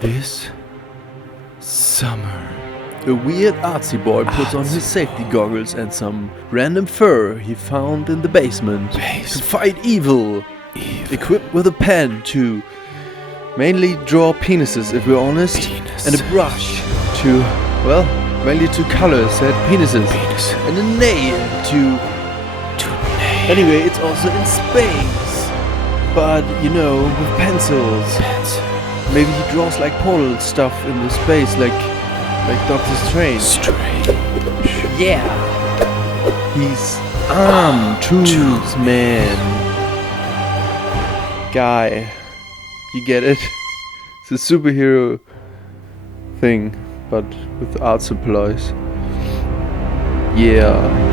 this summer. A weird artsy boy puts on his safety goggles and some random fur he found in the basement to fight evil. Equipped with a pen to mainly draw penises, if we're honest, and a brush to, well, mainly to color said penises, and a nail to anyway, it's also in space, but you know, with pencils. Maybe he draws like portal stuff in the space, like Doctor Strange. Yeah, he's tools man. Guy, you get it? It's a superhero thing, but with art supplies. Yeah.